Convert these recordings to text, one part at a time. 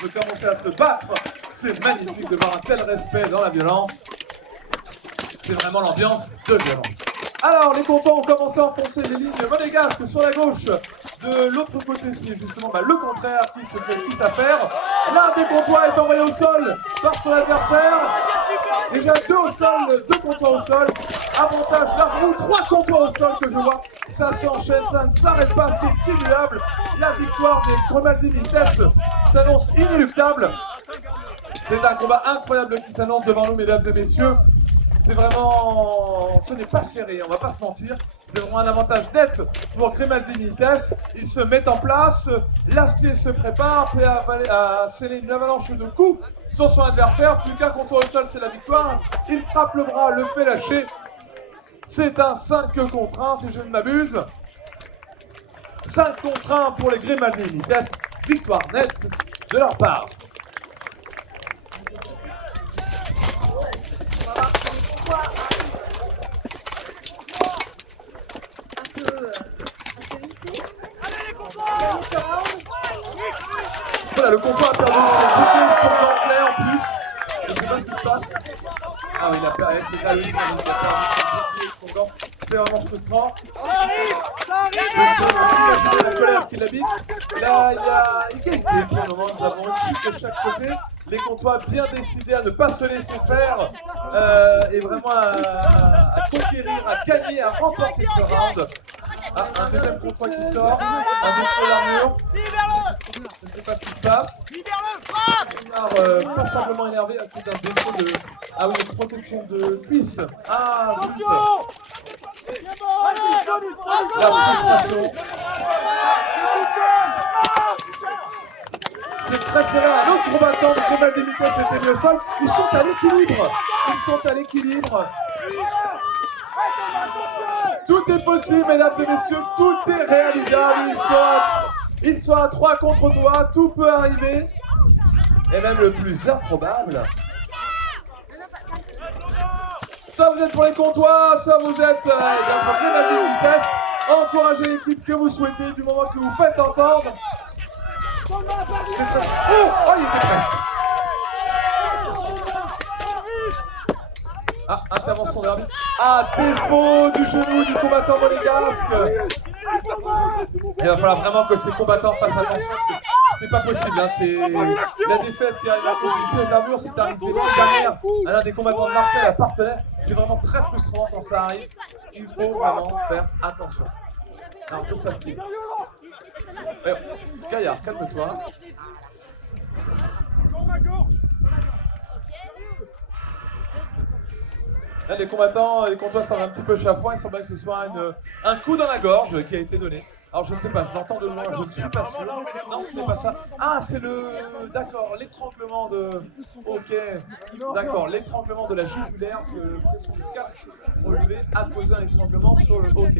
peut commencer à se battre. C'est magnifique de voir un tel respect dans la violence. C'est vraiment l'ambiance de violence. Alors, les Comtois ont commencé à enfoncer les lignes monégasques sur la gauche. De l'autre côté, c'est justement le contraire qui se fait plus à faire. L'un des Comtois est envoyé au sol par son adversaire. Déjà 2 au sol, 2 Comtois au sol. Avantage large, ou 3 Comtois au sol que je vois. Ça s'enchaîne, ça ne s'arrête pas, c'est immuable. La victoire des Gremaldini Test s'annonce inéluctable. C'est un combat incroyable qui s'annonce devant nous, mesdames et messieurs. C'est vraiment... Ce n'est pas serré, on va pas se mentir. C'est vraiment un avantage net pour Gremaldini Test. Ils se mettent en place. Lastier se prépare, prêt à sceller une avalanche de coups sur son adversaire. Plus qu'un Comtois au sol, c'est la victoire. Il frappe le bras, le fait lâcher. C'est un 5 contre 1, si je ne m'abuse. 5 contre 1 pour les Gremaldini Test. Victoire nette de leur part. Voilà, le combat a perdu son complet en plus. Je ne sais pas ce qui se passe. Ah oui, il a perdu, c'est là, oui, c'est vraiment frustrant. La colère qui l'habite. Là, il y a égalité pour le moment. Nous avons une chute de chaque côté. Les Comtois bien décidés à ne pas se laisser faire et vraiment à conquérir, à gagner, à remporter ce round. Ah, un deuxième Comtois qui sort, un défaut d'armure. Je ne sais pas ce qui se passe. Pas simplement énervé, c'est un défaut de... Ah oui, une protection de cuisse. Ah, zut. La frustration. C'est très serré, un autre combattant de Gremaldini Test s'était mis au sol. Ils sont à l'équilibre. Ils sont à l'équilibre. Tout est possible, mesdames et messieurs, tout est réalisable. Ils sont à 3 contre 3, tout peut arriver. Et même le plus improbable. Soit vous êtes pour les Comtois, soit vous êtes pour Gremaldini Test. Encouragez l'équipe que vous souhaitez du moment que vous faites entendre. Oh, il était presque. Ah, intervention d'arbitre. Ah, défaut du genou du combattant monégasque. Il va falloir vraiment que ces combattants fassent attention. C'est pas possible, hein. C'est la défaite qui arrive à cause d'une pièce d'armure. C'est arrivé dernière à l'un des combattants de Martel, à partenaire. C'est vraiment très frustrant quand ça arrive. Il faut vraiment faire attention. Un peu facile. Gaillard, calme-toi. Là, les combattants, les Comtois sont un petit peu chafouins. Il semble que ce soit un coup dans la gorge qui a été donné. Alors je ne sais pas, je l'entends de loin, je ne suis pas sûr. Non, ce n'est pas ça. Ah, c'est le... D'accord, l'étranglement de... Ok, d'accord, l'étranglement de la jugulaire, le pression du casque relevé a causé un étranglement sur le... Ok.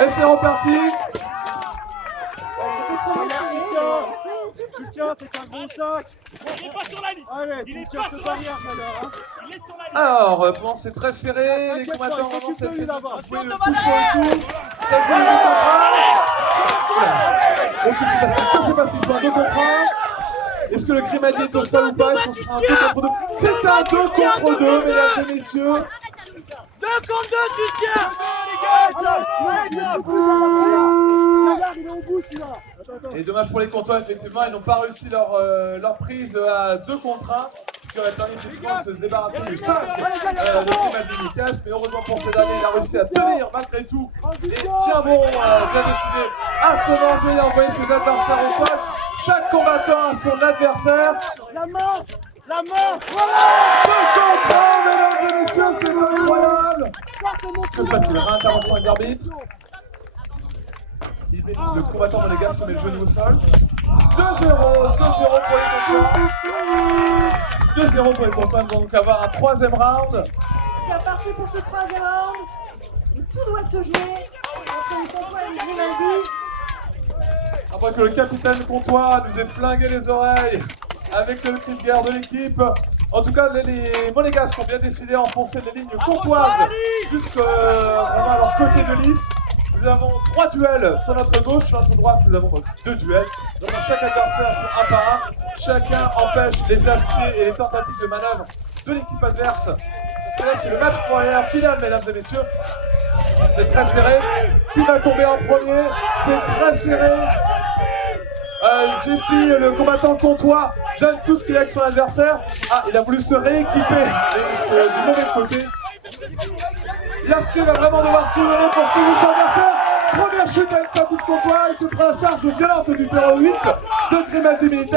Et c'est reparti. Soutien, c'est un gros sac. Il est pas sur la ligne. Allez, il est pas sur la ligne alors. Il est sur la ligne. Alors, bon, c'est très serré, les combattants vraiment s'essaient de trouver le coup sur le coup. Ça joue le 2 contre 1. Ok, je ne sais pas s'ils sont un 2 contre 1. Est-ce que le Grimadier est au sol ou pas? Est-ce qu'on sera un 2 contre 2? C'est un 2 contre 2, mesdames et messieurs. 2 contre 2, tu tiens. Et dommage pour les Comtois, effectivement, ils n'ont pas réussi leur prise à 2 contre 1. Ce qui aurait permis effectivement de se débarrasser du 5 de Gremaldini Test. Mais heureusement pour ces derniers, il a réussi à tenir malgré tout. Et tiens bon, bien décidé à se venger et à envoyer ses adversaires au sol. Chaque combattant a son adversaire. La main. Voilà, 2 contre 1, mesdames et messieurs, c'est incroyable. Que se passe-t-il? Réintervention avec l'arbitre. Le combattant monégasque met le genou au sol. 2-0 pour les Comtois. 2-0 pour les Comtois, nous allons donc avoir un 3e round. C'est parti pour ce 3e round. Et tout doit se jouer entre les Comtois et les Grimaldi. Après que le capitaine Comtois nous ait flingué les oreilles avec le cri de guerre de l'équipe. En tout cas, les Monégasques ont bien décidé à enfoncer les lignes comtoises jusqu'à leur côté de lisse. nous avons 3 duels sur notre gauche, sur notre droite nous avons aussi 2 duels. Donc chaque adversaire sont un par un, chacun empêche les astiers et les tentatives de manœuvre de l'équipe adverse. Parce que là c'est le match pour la finale mesdames et messieurs. C'est très serré. Qui va tomber en premier? C'est très serré. Jeffy, le combattant comtois, donne tout ce qu'il a avec son adversaire. Ah, il a voulu se rééquiper du mauvais côté. L'astier va vraiment devoir tout donner pour suivre son adversaire. Première chute avec sa toute comtois, il se prend la charge violente du numéro 8 de Grimaldi Benitez.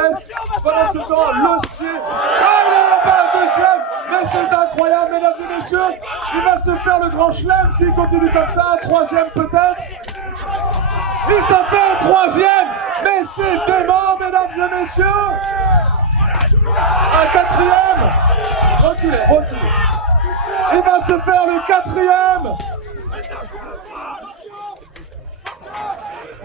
Pendant ce temps, l'astier. Ah, il en a pas le deuxième! Mais c'est incroyable, mesdames et messieurs! Il va se faire le grand chelem s'il continue comme ça, un troisième peut-être. Il s'en fait un troisième! Mais c'est dément, mesdames et messieurs! Un quatrième! Reculez, reculez. Il va se faire le quatrième!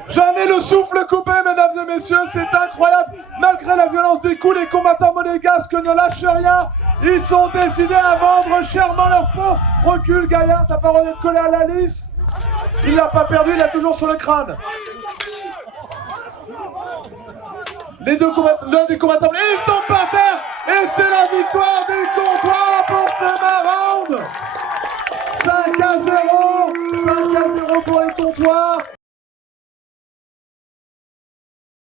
J'en ai le souffle coupé, mesdames et messieurs, c'est incroyable. Malgré la violence des coups, les combattants monégasques ne lâchent rien. Ils sont décidés à vendre chèrement leur peau. Recule, Gaillard, t'as pas envie de coller à la lisse. Il l'a pas perdu, il l'a toujours sur le crâne. Les deux combattants, l'un des combattants, et il tombe par terre. Et c'est la victoire des Comtois.